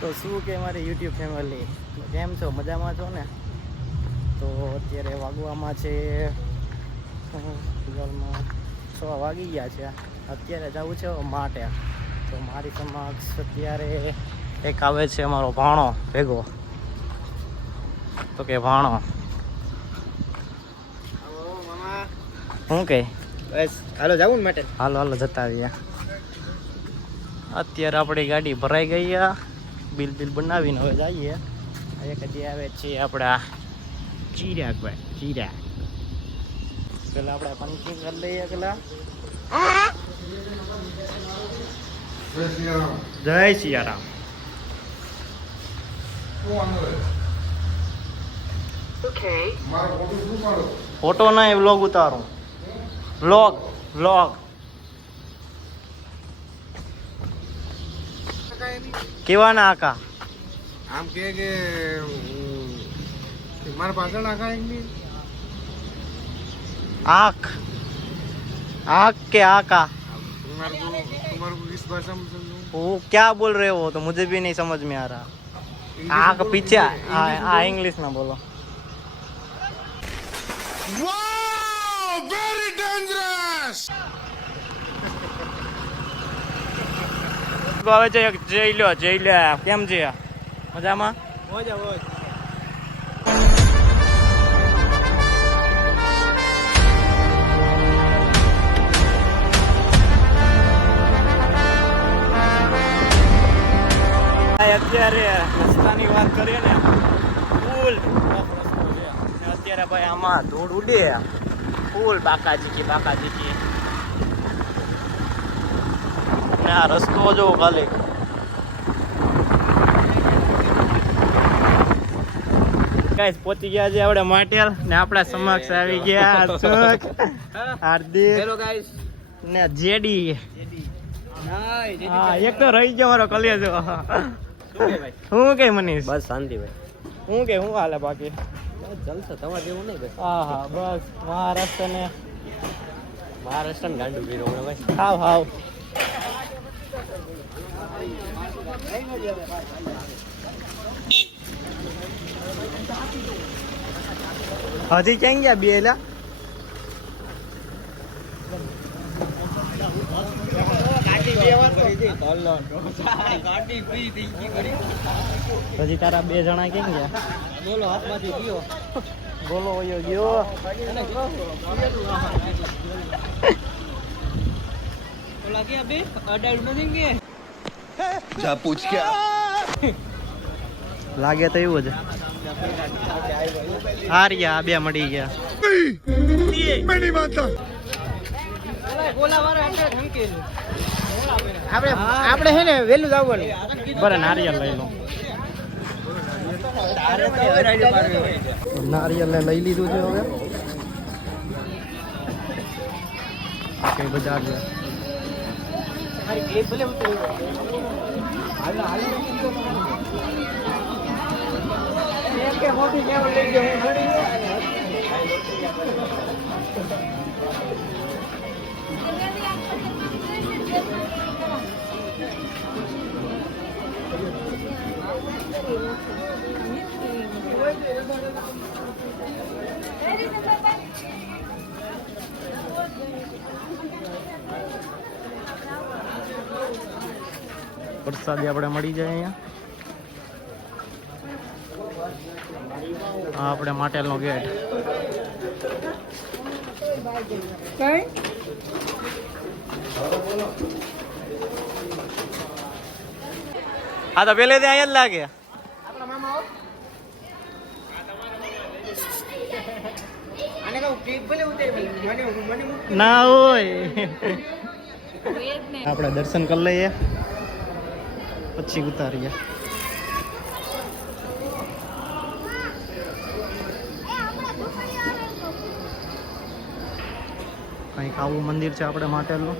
તો શું કે મારી યુટ્યુબ ફેમિલી કેમ છો, મજામાં છો ને? તો અત્યારે વાગવામાં છે 6 વાગી ગયા છે. અત્યારે જવું છે માટે. તો મારી સમક્ષ અત્યારે એક આવે છે અમારો ભાણો ભેગો. તો કે ભાણો શું કે બસ હાલો જાવું ને માટે. હાલો હાલો જતા રહ્યા. અત્યારે આપણી ગાડી ભરાઈ ગઈ, બિલ બનાવીને હવે જઈએ. એક હજી આવે છે આપણા ચિરાગભાઈ. ચિરાગ પેલા આપણે પંચિંગ કરી લઈએ. પેલા જય સિયારામ. ફોટો ના વ્લોગ ઉતારું. વ્લોગ કેવા ના આકા આમ કે મારા પાછળ નાખા आँख के आका. तुम्हारे को इस भाषा में समझूं? वो क्या बोल रहे हो तो मुझे भी नहीं समझ में आ रहा. आँख पीछे इंग्लिश में बोलो. Wow, very dangerous. આવે છે એક જઈ લો કેમ છે મજામાં? મોજા મોજ. અત્યારે રસ્તાની વાત કરીએ ને ફૂલ રસ્તો છે. અત્યારે ભાઈ આમાં ધૂળ ઉડે ફૂલ બાકાજી ને આ રસ્તો જો ખાલી. ગાઈસ પહોંચી ગયા છે આપણે માટેલ ને આપણા સમક્ષ આવી ગયા અશોક, હાર્દિક હેલો ગાઈસ ને જેડી. હાય હા એક તો રહી ગયો મારો કલેજો. શું કે મનીષ? બસ શાંતિ ભાઈ. શું કે શું હાલે બાકી? જલસો તમારે જેવું નહીં બસ. હા બસ મહારાષ્ટ્ર ગાંડું પીરો ભાઈ. હાવ હજી ક્યાં ગયા બે એલા? હજી તારા બે જણા કેમ ગયા? બોલો હાથમાંથી ગયો. બોલો ઓયો ગયો. ઓલા ક્યાં બે અડાડું નથી કે જા પૂછ ક્યાં લાગે તો એવું જ. હાર્યા બે મળી ગયા. ગોલા વાળા એટલે ધમકેલું. આપણે હે ને વેલું જવાનું. બરે નારિયેળ લઈ લો. નારિયેળ લઈ લીધું છે હવે. કઈ બજાર છે. પ્રસાદી આપણે મળી જાય અહીંયા. આ આપણે માટેલનો ગેટ. હા તો પેલે ત્યાં અહીંયા જ લાગે. ના હોય આપણે દર્શન કરી લઈએ પછી ઉતારીએ. કંઈક આવું મંદિર છે આપણે માટેલનું.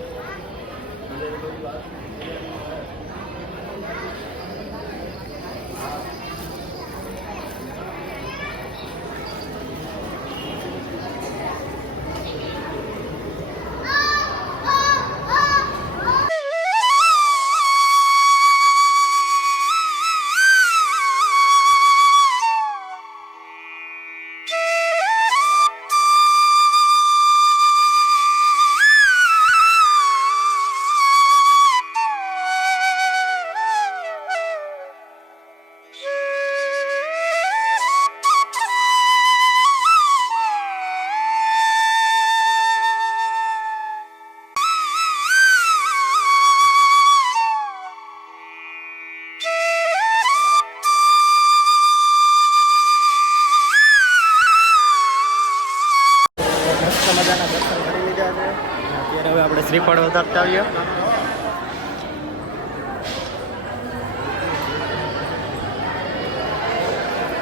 શ્રીફળ વધારતા આવીએ.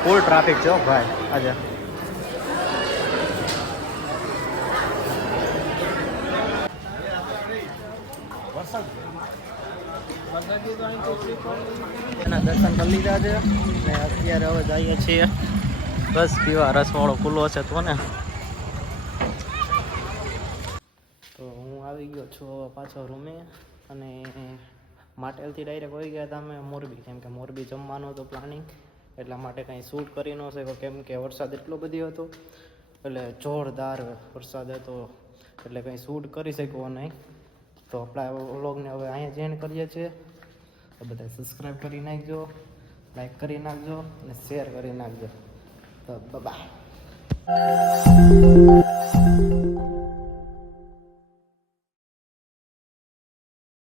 ફૂલ ટ્રાફિક છે હો ભાઈ આજે. એના દર્શન કરી લીધા છે ને અત્યારે હવે જઈએ છીએ બસ પીવા. રસવાળો ખુલ્લો છે તો ને. તો હું આવી ગયો છું હવે પાછો રૂમે અને માટેલથી ડાયરેક્ટ હોઈ ગયા હતા અમે મોરબી, કેમ કે મોરબી જમવાનું હતું પ્લાનિંગ, એટલા માટે કંઈ શૂટ કરી ન શક્યો કેમ કે વરસાદ એટલો બધો હતો, એટલે જોરદાર વરસાદ હતો એટલે કંઈ શૂટ કરી શક્યો નહીં. તો આપણા વ્લોગને હવે અહીંયા જ એન્ડ કરીએ છીએ. તો બધા સબસ્ક્રાઈબ કરી નાખજો, લાઈક કરી નાખજો અને શેર કરી નાખજો. તો બાય.